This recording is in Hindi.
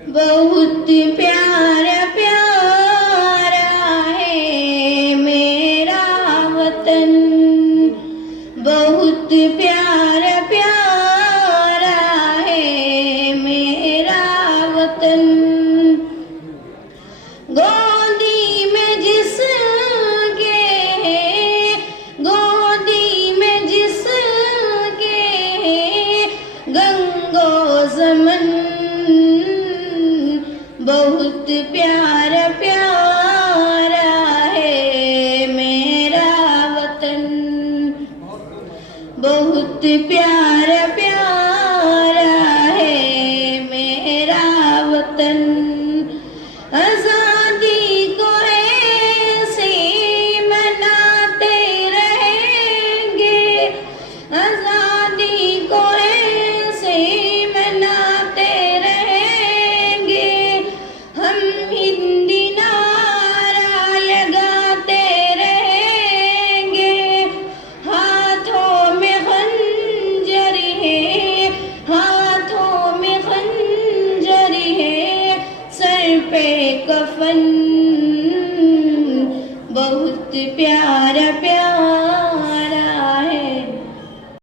बहुत प्यारा प्यारा है मेरा वतन, बहुत प्यारा प्यारा है मेरा वतन। गोदी में जिसके है, गोदी में जिसके है गंगो ज़मन, बहुत प्यारा प्यारा है मेरा वतन, बहुत प्यारा प्यारा है मेरा वतन। आज़ादी को ऐसे मनाते रहेंगे, आज़ादी को ऐसे मनाते रहेंगे, हम हिंदी नारा लगाते रहेंगे। हाथों में खंजर है, हाथों में खंजर है, सर पे कफन, बहुत प्यार